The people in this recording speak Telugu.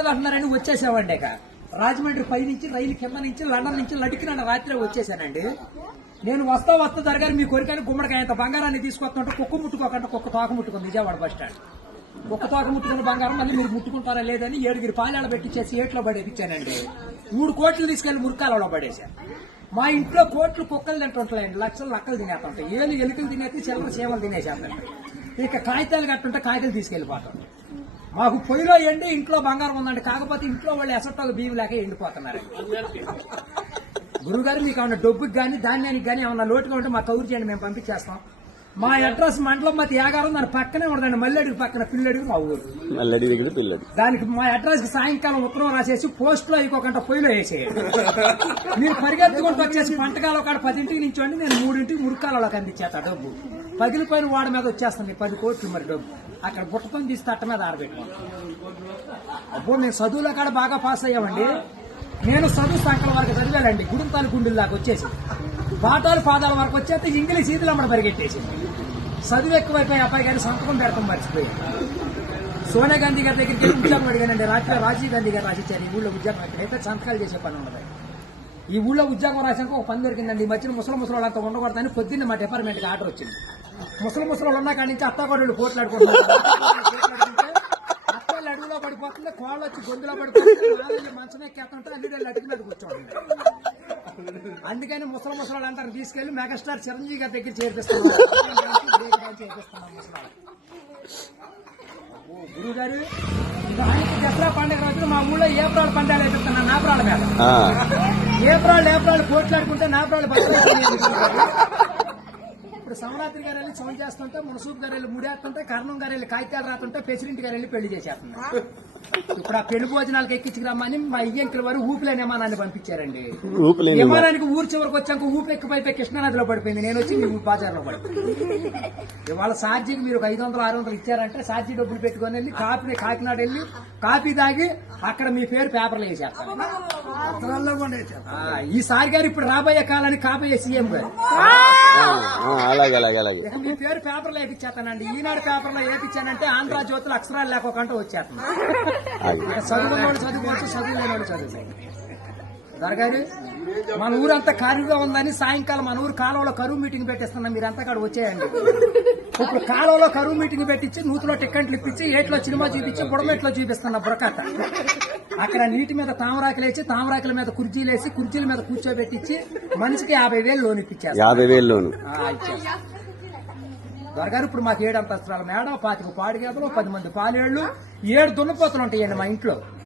రాలేదు అంటున్నారని వచ్చేసామండి. ఇక రాజమండ్రి పై నుంచి రైలు కింద నుంచి లండన్ నుంచి లడికిన రాత్రి వచ్చేసానండి. నేను వస్తా దొరగారు మీ కోరికని గుమ్మడికాయంత బంగారాన్ని తీసుకొస్తుంటే కుక్క ముట్టుకోకుండా కుక్క తోక ముట్టుకుంది విజయవాడ బస్ స్టాండ్. కుక్క తోక ముట్టుకున్న బంగారం మళ్ళీ మీరు ముట్టుకుంటారా లేదని 7 పాలాలు పెట్టించేసి ఏట్లో పడేపించానండి. 3 కోట్లు తీసుకెళ్లి మురికాలలో పడేశాను. మా ఇంట్లో కోట్లు కుక్కలు తింటుంటాయండి, లక్షలు లక్కలు తినేస్తుంటాయి. ఎలుకలు తినేసి చిల్లర సేవలు తినేసేస్తాయి. ఇక కాగితాలు కట్టుంటే కాగితాలు తీసుకెళ్లిపోతాం. మాకు పొయ్యిలో ఎండి ఇంట్లో బంగారం ఉందండి, కాకపోతే ఇంట్లో వాళ్ళు ఎసట్టోకి బియ్యం లేక ఎండిపోతున్నారు. గురుగారు మీకు ఏమన్నా డబ్బుకి కానీ ధాన్యానికి కానీ ఏమన్నా లోటుగా ఉంటే మా కౌరు చేయండి, మేము పంపించేస్తాం. మా అడ్రస్ మండలం మతి యాగారం, దాని పక్కనే ఉండదండి. మల్లెడికి పక్కన పిల్లడికి మా ఊరు. దానికి మా అడ్రస్ కి సాయంకాలం ఉత్తరం రాసేసి పోస్ట్ లో అయిపోకుండా పొయ్యిలో వేసేయండి. మీరు పరిగెత్తుకుంటూ వచ్చేసి పంటకాల ఒక 10ంటికి నించోండి, నేను 3ంటికి మురికాలలోకి అందించేస్తా డబ్బు. పగిలిపోయిన వాడి మీద వచ్చేస్తుంది 10 కోట్లు మరి డబ్బు. అక్కడ బుట్టతో తీసి తట్ట మీద ఆరబెట్టుకోండి. అప్పుడు నేను చదువులో కాడ బాగా పాస్ అయ్యామండి. నేను చదువు సంకల వరకు చదివానండి, గుడుంతాలు గుండెల దాకా వచ్చేసి పాఠాలు పాదాల వరకు వచ్చేస్తే ఇంగ్లీష్ ఈదులు అమ్మడ పరిగెట్టేసింది. చదువు ఎక్కువైపోయి అబ్బాయి గారి సంతకం పెడతాం మర్చిపోయాను. సోనియా గాంధీ గారి దగ్గరికి వెళ్ళి ఉద్యోగం అడిగానండి. రాత్రి రాజీవ్ గాంధీ గారు రాసిచ్చారు, ఈ ఊళ్ళో ఉద్యోగం ఎక్కడైతే సంతకాలు చేసే పని ఉండదు. ఈ ఊళ్ళో ఉద్యోగం రాసాక ఒక పని దొరికిందండి. ఈ మధ్యన ముసలి అంతా ఉండకూడదని పొద్దున్న మా డిపార్ట్మెంట్కి ఆర్డర్ వచ్చింది. ముసలి ఉన్న కాడి నుంచి అత్తగొడలు పోట్లాడుకుంటున్నారు. అత్తలు అడుగులో పడిపోతుంది, కోళ్ళు వచ్చి గొంతులో పడిపోతుంది, మంచం ఎక్కేస్తుంటే అల్లుడు అడుగు మీద కూర్చోండి. అందుకని ముసలి అంటారు తీసుకెళ్లి మెగాస్టార్ చిరంజీవి గారి దగ్గర చేర్పిస్తున్నాం. గురువు గారు ఆయనకి దసరా పండుగ రోజున మా ఊళ్ళో ఏప్రాల్ పండుగలు వేపిస్తున్నాను. నాపురాల మీద ఏప్రాల్ పోట్లాడుకుంటే నాపురాలు ఇప్పుడు సమరాత్రి గారు వెళ్ళి సౌండ్ చేస్తుంటే, మునసూపు గారు వెళ్ళి ముడేస్తుంటే, కర్ణం గారు వెళ్ళి కాగితాలు రాస్తుంటే, ప్రెసిడెంట్ గారు వెళ్ళి పెళ్లి చేసేస్తున్నారు. ఇప్పుడు ఆ పెళ్లి భోజనాలకు ఎక్కించుకురమ్మని మా ఇయ్యంకుల వారు ఊపిలేని విమానాన్ని పంపించారండి. విమానానికి ఊరు చివరికి వచ్చాక ఊపి ఎక్కిపోయిపోయి కృష్ణానదిలో పడిపోయింది. నేను వచ్చి మీ బాజార్లో పడిపోయింది. ఇవాళ ఛార్జీకి మీరు 500-600 ఇచ్చారంటే ఛార్జీ డబ్బులు పెట్టుకుని వెళ్ళి కాకినాడ వెళ్ళి కాఫీ తాగి అక్కడ మీ పేరు పేపర్లో వేసేస్తారు. ఈసారి గారు ఇప్పుడు రాబోయే కాలానికి కాబోయే సీఎం గారు మీ పేరు పేపర్లో వేపించేస్తానండి. ఈనాడు పేపర్లో వేపించానంటే ఆంధ్రజ్యోతులు అక్షరాలు లేకోకుండా వచ్చేస్తాను. చదువుకున్నోడు చదువుకోవచ్చు, చదువులేనోడు చదువుకోవచ్చు. దొరగారు మన ఊరంతా ఖాళీగా ఉందని సాయంకాలం మన ఊరు కాలువలో కరువు మీటింగ్ పెట్టిస్తున్నాం. మీరంతా అక్కడ వచ్చేయండి. ఇప్పుడు కాలువలో కరువు మీటింగ్ పెట్టించి నూతులో టిక్కెట్లు ఇప్పించి ఏట్లో సినిమా చూపించి బుడమెట్లో చూపిస్తున్నా బురకట్ట. అక్కడ నీటి మీద తామరాకులు వేసి తామరాకుల మీద కుర్చీలు వేసి కుర్చీల మీద కూర్చోబెట్టించి మనిషికి 50,000 లోన్ ఇప్పించారు. 50,000 లోన్ దొరగారు ఇప్పుడు మాకు 7 అంతస్తుల మేడ, 25 పాడి గేదలు, 10 మంది పాలేళ్లు, 7 దున్నపోతులు ఉంటాయండి మా ఇంట్లో.